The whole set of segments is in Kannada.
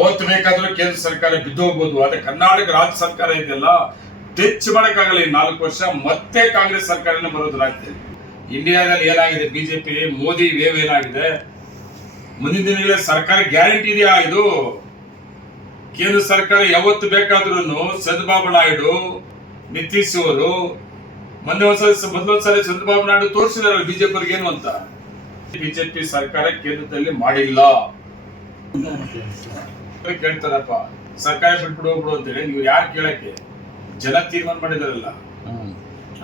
ಅವತ್ತು ಬೇಕಾದ್ರೂ ಕೇಂದ್ರ ಸರ್ಕಾರ ಬಿದ್ದು ಹೋಗ್ಬೋದು. ಆದ್ರೆ ಕರ್ನಾಟಕ ರಾಜ್ಯ ಸರ್ಕಾರ ಇದೆಯಲ್ಲ, ಟಚ್ ಮಾಡಕ್ಕಾಗಲ್ಲ ಈ ನಾಲ್ಕು ವರ್ಷ. ಮತ್ತೆ ಕಾಂಗ್ರೆಸ್ ಸರ್ಕಾರನೇ ಬರೋದು ರಾಜ್ಯದಲ್ಲಿ ಇಂಡಿಯಾದಲ್ಲಿ ಏನಾಗಿದೆ? ಬಿಜೆಪಿ, ಮೋದಿ ವೇವ್ ಏನಾಗಿದೆ? ಮುಂದಿನ ದಿನಗಳಲ್ಲಿ ಸರ್ಕಾರ ಗ್ಯಾರಂಟಿ ಇದೆಯಾ ಇದು? ಕೇಂದ್ರ ಸರ್ಕಾರ ಯಾವತ್ತು ಬೇಕಾದ್ರೂ ಚಂದ್ರಬಾಬು ನಾಯ್ಡು, ನಿತೀಶ್ ಅವರು, ಮೊನ್ನೆ ಒಂದ್ಸಲ ಮೊದಲೊಂದ್ಸಲ ಚಂದ್ರಬಾಬು ನಾಯ್ಡು ತೋರಿಸಿದಾರಲ್ಲ ಬಿಜೆಪಿ ಏನು ಅಂತ. ಬಿಜೆಪಿ ಸರ್ಕಾರ ಕೇಂದ್ರದಲ್ಲಿ ಮಾಡಿಲ್ಲ. ಕೇಳ್ತಾರಪ್ಪ ಸರ್ಕಾರ ಬಿಟ್ಬಿಡು ಹೋಗ್ಬಿಡು ಅಂತೇಳಿ ನೀವು ಯಾರು ಕೇಳಕ್ಕೆ? ಜನ ತೀರ್ಮಾನ ಮಾಡಿದಾರಲ್ಲ.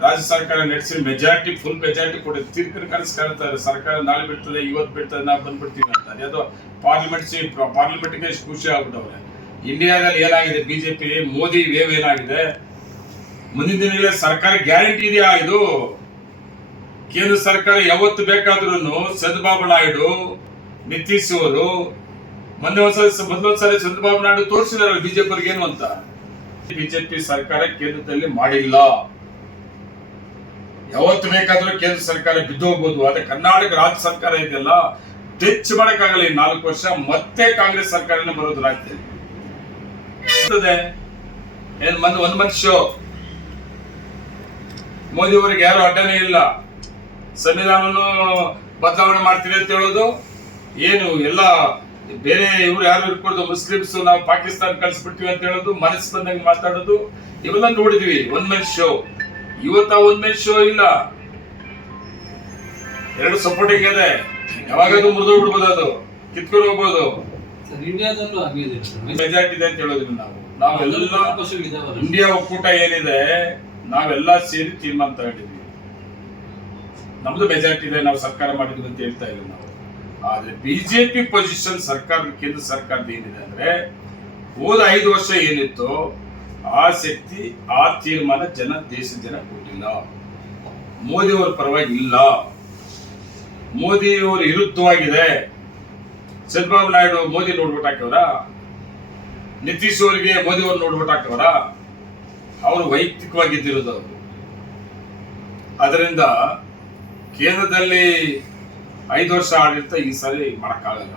ರಾಜ್ಯ ಸರ್ಕಾರ ನಡೆಸಿ ಮೆಜಾರಿಟಿ ಫುಲ್ ಮೆಜಾರಿಟಿ ಕೊಡಿ. ತೀರ್ಪಿನ ಕನಸು ಕಾಣ್ತಾರೆ ಸರ್ಕಾರ ನಾಳೆ ಬಿಡ್ತದೆ ಇವತ್ತು ಬಿಡ್ತದೆ ನಾವು ಬಂದ್ಬಿಡ್ತೀವಿ ಅಂತ ಅದೋ ಪಾರ್ಲಿಮೆಂಟ್ ಪಾರ್ಲಿಮೆಂಟ್ಗೆ ಎಷ್ಟು ಖುಷಿ ಆಗ್ಬಿಟ್ಟವ್ರೆ. ಇಂಡಿಯಾದಲ್ಲಿ ಏನಾಗಿದೆ? ಬಿಜೆಪಿ ಮೋದಿ ವೇವ್ ಏನಾಗಿದೆ? ಮುಂದಿನ ದಿನಗಳಲ್ಲಿ ಸರ್ಕಾರ ಗ್ಯಾರಂಟಿ ಇದೆಯಾ ಇದು? ಕೇಂದ್ರ ಸರ್ಕಾರ ಯಾವತ್ತು ಬೇಕಾದ್ರೂ ಚಂದ್ರಬಾಬು ನಾಯ್ಡು ನಿತೀಶ್ ಅವರು ಮೊನ್ನೆ ಒಂದ್ಸಲ ಮೊದಲೊಂದ್ಸಲ ಚಂದ್ರಬಾಬು ನಾಯ್ಡು ತೋರಿಸಿದಾರಲ್ಲ ಬಿಜೆಪಿ ಏನು ಅಂತ. ಬಿಜೆಪಿ ಸರ್ಕಾರ ಕೇಂದ್ರದಲ್ಲಿ ಮಾಡಿಲ್ಲ. ಯಾವತ್ತು ಬೇಕಾದ್ರೂ ಕೇಂದ್ರ ಸರ್ಕಾರ ಬಿದ್ದು ಹೋಗ್ಬೋದು. ಆದ್ರೆ ಕರ್ನಾಟಕ ರಾಜ್ಯ ಸರ್ಕಾರ ಇದೆಯಲ್ಲ ಟಚ್ ಮಾಡಕ್ಕಾಗಲ್ಲ ಈ ನಾಲ್ಕು ವರ್ಷ. ಮತ್ತೆ ಕಾಂಗ್ರೆಸ್ ಸರ್ಕಾರನೇ ಬರೋದು ರಾಜ್ಯದಲ್ಲಿ. ಏನ್ ಮಂದ್, ಒಂದ್ ಮಂತ್ ಶೋ ಮೋದಿ ಅವರಿಗೆ ಯಾರು ಅಡ್ಡನೇ ಇಲ್ಲ. ಸಂವಿಧಾನವನ್ನು ಬದಲಾವಣೆ ಮಾಡ್ತೀವಿ ಅಂತ ಹೇಳೋದು. ಏನು, ಎಲ್ಲ ಬೇರೆ ಇವ್ರು ಯಾರು ಇರ್ಕೊಳ್ದು ಮುಸ್ಲಿಮ್ಸ್ ನಾವು ಪಾಕಿಸ್ತಾನ ಕಳಿಸ್ಬಿಡ್ತೀವಿ ಅಂತ ಹೇಳೋದು ಮನಸ್ಸು ಬಂದಂಗೆ ಮಾತಾಡೋದು ಇವೆಲ್ಲ ನೋಡಿದ್ವಿ. ಒನ್ ಮೆನ್ ಶೋ ಇವತ್ತ ಒನ್ ಮೆನ್ ಶೋ ಇಲ್ಲ. ಎರಡು ಸಪೋರ್ಟಿಂಗ್ ಇದೆ. ಯಾವಾಗಾದ್ರೂ ಮುರಿದು ಬಿಡ್ಬೋದು ಅದು. ಕಿತ್ಕೊಂಡು ಹೋಗ್ಬೋದು. ಇಂಡಿಯಾದಲ್ಲೂ ಮೆಜಾರಿಟಿ ಇದೆ ಅಂತ ಹೇಳೋದಿಲ್ಲ ನಾವು. ನಾವೆಲ್ಲ ಇಂಡಿಯಾ ಒಕ್ಕೂಟ ಏನಿದೆ ನಾವೆಲ್ಲ ಸೇರಿ ತೀರ್ಮಾನ ತಗೊಂಡಿದ್ವಿ. ನಮ್ದು ಮೆಜಾರಿಟಿ ಇದೆ ನಾವು ಸರ್ಕಾರ ಮಾಡಿದ್ವಿ ಅಂತ ಹೇಳ್ತಾ ಇಲ್ಲ ನಾವು. ಆದ್ರೆ ಬಿಜೆಪಿ ಪೊಸಿಷನ್ ಸರ್ಕಾರ ಕೇಂದ್ರ ಸರ್ಕಾರದ ಏನಿದೆ ಅಂದ್ರೆ, ಹೋದ ಐದು ವರ್ಷ ಏನಿತ್ತು, ಆ ಶಕ್ತಿ, ಆ ತೀರ್ಮಾನ ಜನ, ದೇಶದ ಜನ ಕೊಟ್ಟಿಲ್ಲ. ಮೋದಿ ಅವರ ಪರವಾಗಿ ಇಲ್ಲ ಮೋದಿ ಅವರ ವಿರುದ್ಧವಾಗಿದೆ. ಚಂದ್ರಬಾಬು ನಾಯ್ಡು, ಮೋದಿ ನೋಡ್ಬಿಟ್ಟು ಹಾಕಿವ್ರ? ನಿತೀಶ್ ಅವರಿಗೆ ಮೋದಿ ನೋಡ್ಬಿಟ್ಟು ಹಾಕವರ? ಅವರು ವೈಯಕ್ತಿಕವಾಗಿದ್ದಿರೋದು ಅದರಿಂದ ಕೇಂದ್ರದಲ್ಲಿ ಐದು ವರ್ಷ ಆಡಳಿತ ಈ ಸಾರಿ ಮಾಡಕ್ಕಾಗಲ್ಲ